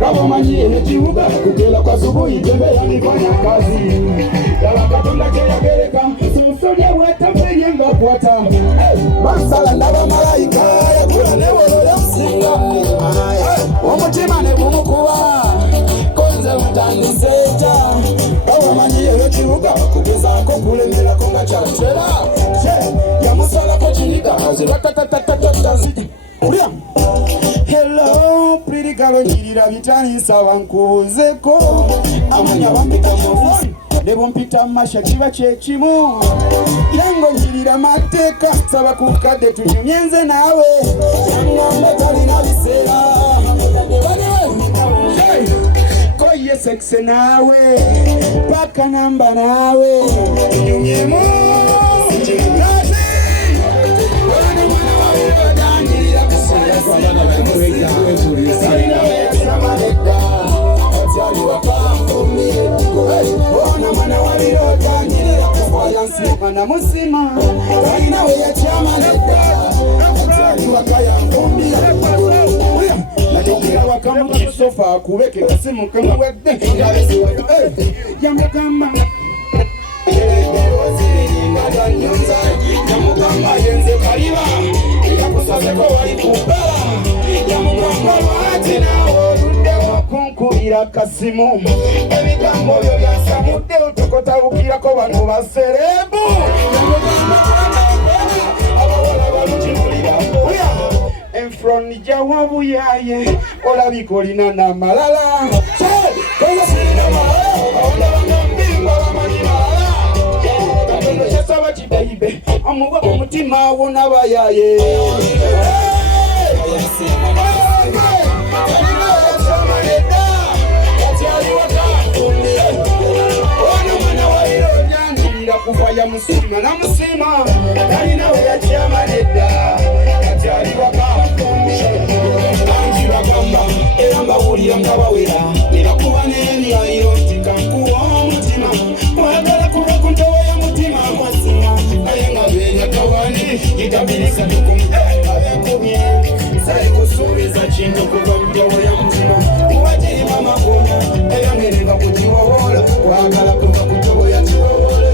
Kama manyi ekibuga kugela kwa subuhi tembea nifanya kazi yala katonda keyagereka sosoja wetafenye ngakwata basala ndaba malayika yakula newolo yamusinga omutima ne gumukuba konze mutandiseja kama manyi ekibuga kugezaako kulemerako nga kyatera yamusalako kinika ziratatatatatata ulya hello pretty girl njirira bitani sawa nkuzeko amanya bambika mufoni nebo mpita masha kiba chechimu yango njirira mateka saba kukade tunyunyenze nawe ngombe talina bisera koye sexe nawe paka namba nawe tunyunyemo Mana musima Kaina weya chama leka Atari wakaya mkumbi Natikira wakamu kisofa kuweke kasimu kama wede Jambo kama Jambo kama yenze kariba Yakusaseko walikubala Jambo kama wate na orude wakunkuira kasimu Ebigambo byo byasamude utokota ukira ko banu baserebu Enfront jawabu yaye ola bikolina na malala kola sina malala onda ngambimba manina katondo yasaba chibeibe amuwa omutima wona bayaye kufanya musima na musima dalina ya chama leda katali wakakumbi anjira kamba eramba uli ambawera nirakuba neni ayiro tikankuwa mutima kwagala kuba kuntowa ya mutima kwasima ayenga benya kawani itabilisa tukum abekubye sali kusubiza chinto kuba mtowa ya mutima kuwajiri mama kona eyangereka kutiwowola kwagala kuba kuntowa ya chiwowola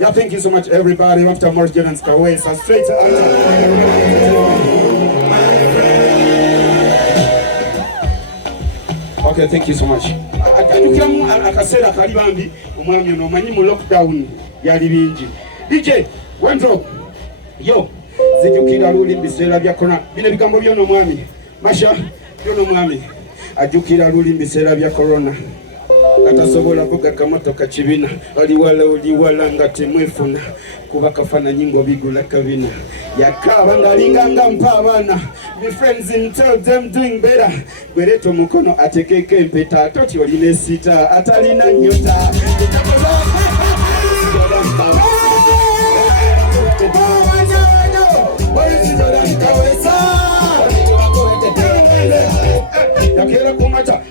Yeah, thank you so much, everybody. After more students, kyakoze straight Okay, thank you so much. Akajukiramu akasera kalibambi omwami ono omanyi mu lockdown yali bingi. DJ Wendro yo zijukira luli bisera bya corona. Bine bigambo byono omwami Masha byono omwami ajukira luli bisera bya corona. Katasobola kuga kamotoka kibina oli wala nga temwefuna kuba kafana nyingo bigula kabina yakaba ngalinganga mpa abana my friends in tell them doing better gwereto mukono atekeke empeta atoti oline sita atalina nyota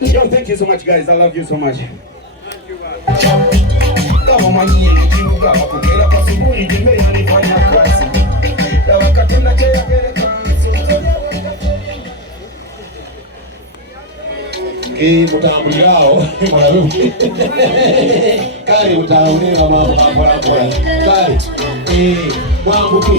Yo, thank you so much, guys. I love you so much. Mutambulirao kali mutambulira mambo kali mwanguki